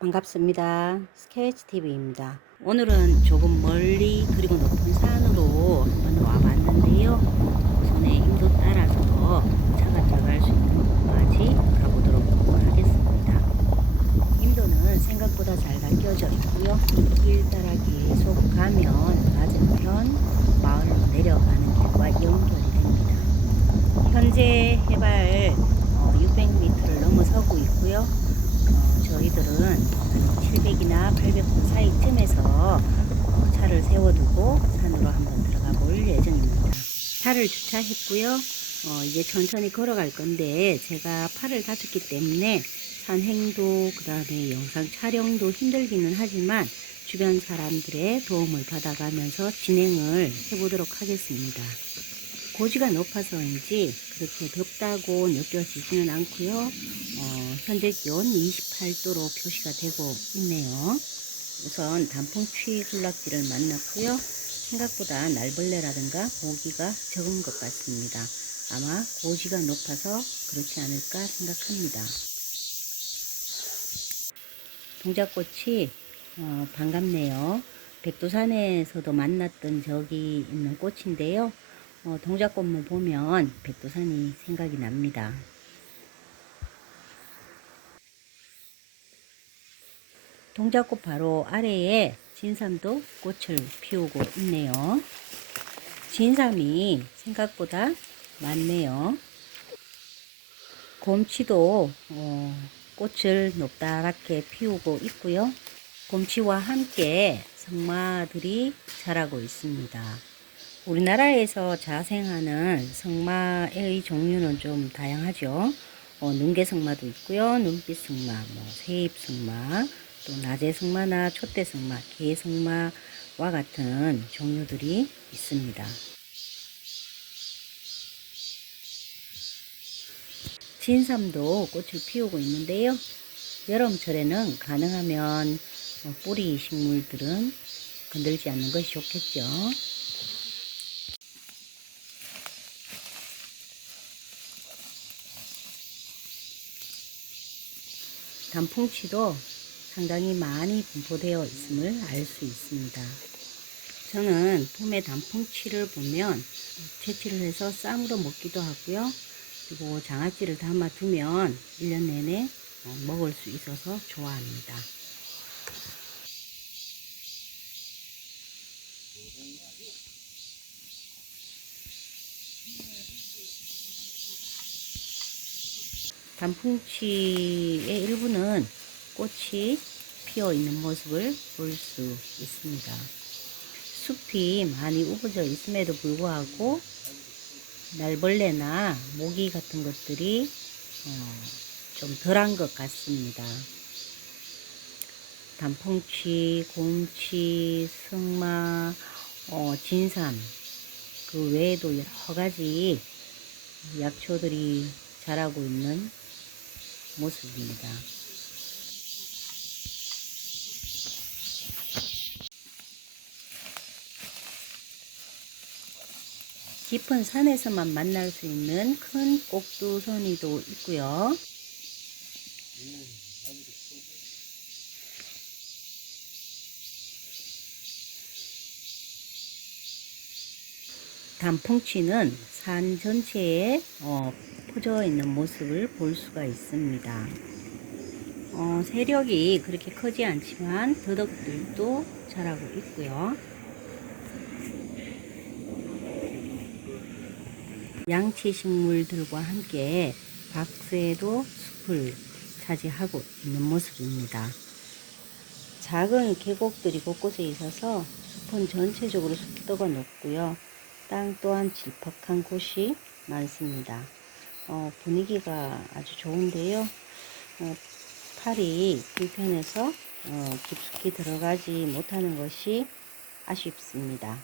반갑습니다. 스케치TV입니다. 오늘은 조금 멀리 그리고 높은 산으로 한번 와봤는데요. 우선의 힘도 따라서 차가 들어갈 수 있는 곳까지 가보도록 하겠습니다. 인도는 생각보다 잘 닦여져 있고요. 이 길 따라 계속 가면 맞은편 마을로 내려가는 길과 연결이 됩니다. 현재 해발 600m를 넘어서고 있고요. 저희들은 700이나 800분 사이쯤에서 차를 세워두고 산으로 한번 들어가 볼 예정입니다. 차를 주차했고요. 이제 천천히 걸어갈 건데 제가 팔을 다쳤기 때문에 산행도 그 다음에 영상 촬영도 힘들기는 하지만 주변 사람들의 도움을 받아가면서 진행을 해보도록 하겠습니다. 고지가 높아서인지 그렇게 덥다고 느껴지지는 않고요. 현재 기온 28도로 표시가 되고 있네요. 우선 단풍추위 군락지를 만났고요. 생각보다 날벌레라든가 모기가 적은 것 같습니다. 아마 고지가 높아서 그렇지 않을까 생각합니다. 동작꽃이 반갑네요. 백두산에서도 만났던 적이 있는 꽃인데요. 동작꽃만 보면 백두산이 생각이 납니다. 동작꽃 바로 아래에 진삼도 꽃을 피우고 있네요. 진삼이 생각보다 많네요. 곰치도 꽃을 높다랗게 피우고 있고요. 곰치와 함께 성마들이 자라고 있습니다. 우리나라에서 자생하는 성마의 종류는 좀 다양하죠. 눈개성마도 있고요. 눈빛성마, 새잎성마, 또 나제성마나 촛대성마, 개성마와 같은 종류들이 있습니다. 진삼도 꽃을 피우고 있는데요. 여름철에는 가능하면 뿌리 식물들은 건들지 않는 것이 좋겠죠. 단풍치도 상당히 많이 분포되어 있음을 알 수 있습니다. 저는 봄에 단풍치를 보면 채취를 해서 쌈으로 먹기도 하고요. 그리고 장아찌를 담아 두면 1년 내내 먹을 수 있어서 좋아합니다. 단풍치의 일부는 꽃이 피어 있는 모습을 볼 수 있습니다. 숲이 많이 우거져 있음에도 불구하고 날벌레나 모기 같은 것들이 좀 덜한 것 같습니다. 단풍치, 곰치, 승마, 진삼, 그 외에도 여러 가지 약초들이 자라고 있는 모습입니다. 깊은 산에서만 만날 수 있는 큰 꼭두선이도 있고요. 단풍치는 산 전체에 퍼져 있는 모습을 볼 수가 있습니다. 세력이 그렇게 크지 않지만 더덕들도 자라고 있고요. 양치식물들과 함께 박새도 숲을 차지하고 있는 모습입니다. 작은 계곡들이 곳곳에 있어서 숲은 전체적으로 숲도가 높고요. 땅 또한 질퍽한 곳이 많습니다. 분위기가 아주 좋은데요. 팔이 불편해서 깊숙이 들어가지 못하는 것이 아쉽습니다.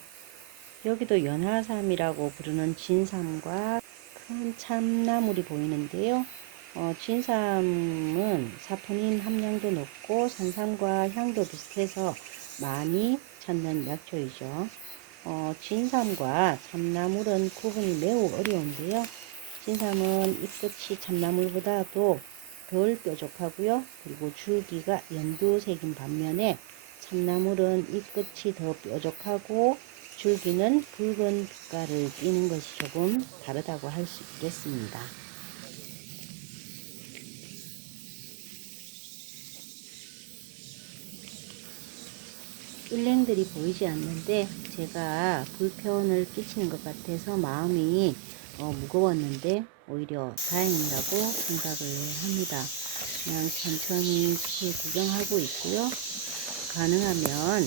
여기도 연화삼이라고 부르는 진삼과 큰 참나물이 보이는데요. 진삼은 사포닌 함량도 높고 산삼과 향도 비슷해서 많이 찾는 약초이죠. 진삼과 참나물은 구분이 매우 어려운데요. 진삼은 잎끝이 참나물보다도 덜 뾰족하고요. 그리고 줄기가 연두색인 반면에 참나물은 잎끝이 더 뾰족하고 줄기는 붉은 빛깔을 띠는 것이 조금 다르다고 할 수 있겠습니다. 일행들이 보이지 않는데 제가 불편을 끼치는 것 같아서 마음이 무거웠는데 오히려 다행이라고 생각을 합니다. 그냥 천천히 숲을 구경하고 있고요. 가능하면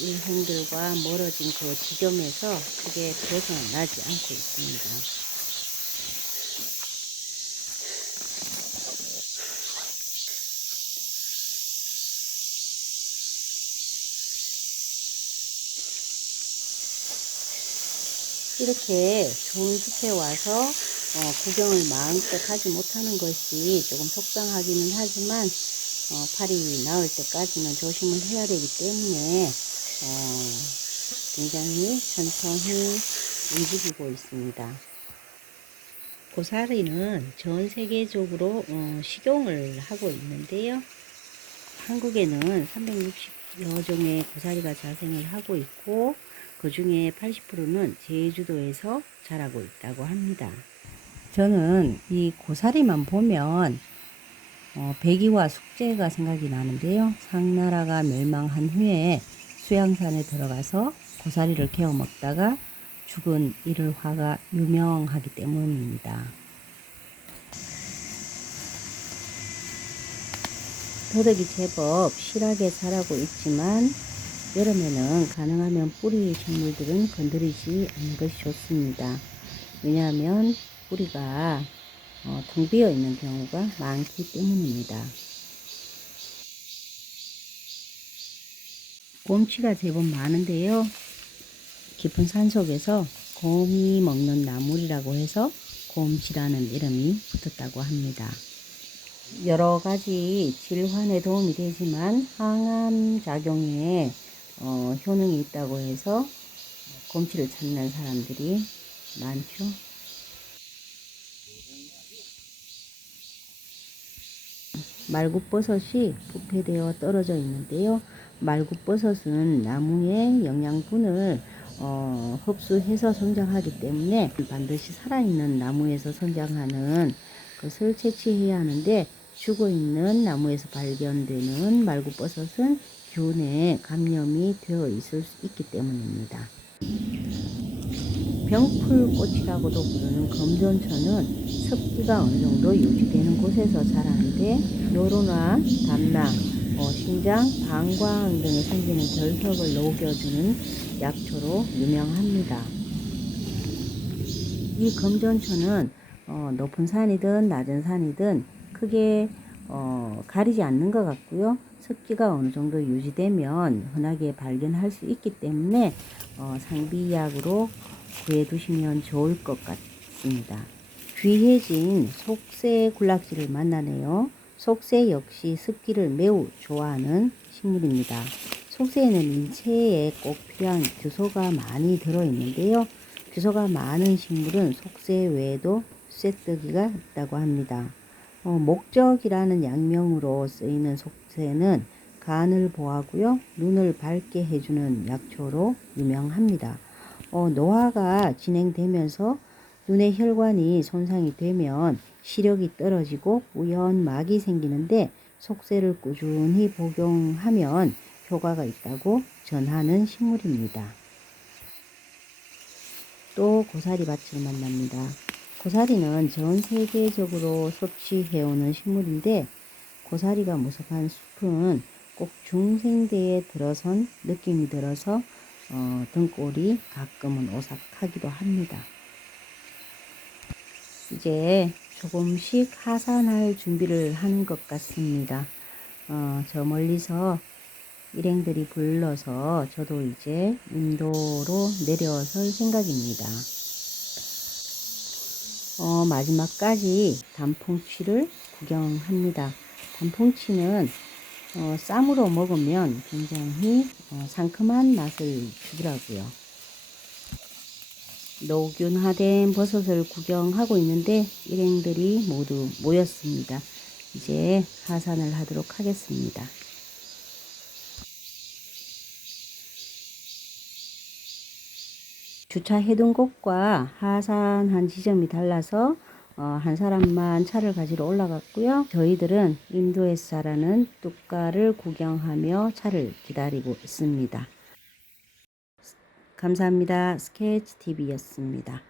일행들과 멀어진 그 지점에서 크게 벗어나지 않고 있습니다. 이렇게 좋은 숲에 와서 구경을 마음껏 하지 못하는 것이 조금 속상하기는 하지만 팔이 나을 때까지는 조심을 해야 되기 때문에 굉장히 천천히 움직이고 있습니다. 고사리는 전 세계적으로 식용을 하고 있는데요. 한국에는 360여 종의 고사리가 자생을 하고 있고 그 중에 80%는 제주도에서 자라고 있다고 합니다. 저는 이 고사리만 보면 백이와 숙제가 생각이 나는데요. 상나라가 멸망한 후에 수양산에 들어가서 고사리를 캐어 먹다가 죽은 일화가 유명하기 때문입니다. 도덕이 제법 실하게 자라고 있지만 여름에는 가능하면 뿌리 식물들은 건드리지 않는 것이 좋습니다. 왜냐하면 뿌리가 텅 비어 있는 경우가 많기 때문입니다. 곰치가 제법 많은데요. 깊은 산속에서 곰이 먹는 나물이라고 해서 곰치라는 이름이 붙었다고 합니다. 여러 가지 질환에 도움이 되지만 항암 작용에 효능이 있다고 해서 곰치를 찾는 사람들이 많죠. 말굽버섯이 부패되어 떨어져 있는데요. 말굽버섯은 나무의 영양분을 흡수해서 성장하기 때문에 반드시 살아있는 나무에서 성장하는 것을 채취해야 하는데 죽어있는 나무에서 발견되는 말굽버섯은 균에 감염이 되어 있을 수 있기 때문입니다. 병풀꽃이라고도 부르는 검전초는 습기가 어느 정도 유지되는 곳에서 자라는데 뇨로나 담낭, 신장, 방광 등에 생기는 결석을 녹여주는 약초로 유명합니다. 이 검전초는 높은 산이든 낮은 산이든 크게 가리지 않는 것 같고요. 습기가 어느 정도 유지되면 흔하게 발견할 수 있기 때문에 상비약으로 구해두시면 좋을 것 같습니다. 귀해진 속새 군락지를 만나네요. 속새 역시 습기를 매우 좋아하는 식물입니다. 속새에는 인체에 꼭 필요한 규소가 많이 들어있는데요. 규소가 많은 식물은 속새 외에도 쇠뜨기가 있다고 합니다. 목적이라는 약명으로 쓰이는 속새는 간을 보하고요. 눈을 밝게 해주는 약초로 유명합니다. 노화가 진행되면서 눈의 혈관이 손상이 되면 시력이 떨어지고 우연막이 생기는데 속새를 꾸준히 복용하면 효과가 있다고 전하는 식물입니다. 또 고사리밭을 만납니다. 고사리는 전 세계적으로 섭취해오는 식물인데 고사리가 모습한 숲은 꼭 중생대에 들어선 느낌이 들어서 등골이 가끔은 오싹하기도 합니다. 이제 조금씩 하산할 준비를 하는 것 같습니다. 저 멀리서 일행들이 불러서 저도 이제 인도로 내려설 생각입니다. 마지막까지 단풍치를 구경합니다. 단풍치는 쌈으로 먹으면 굉장히 상큼한 맛을 주더라고요. 노균화된 버섯을 구경하고 있는데 일행들이 모두 모였습니다. 이제 하산을 하도록 하겠습니다. 주차해둔 곳과 하산한 지점이 달라서 한 사람만 차를 가지러 올라갔고요. 저희들은 인도에서 자라는 뚝가를 구경하며 차를 기다리고 있습니다. 감사합니다. 스케치TV였습니다.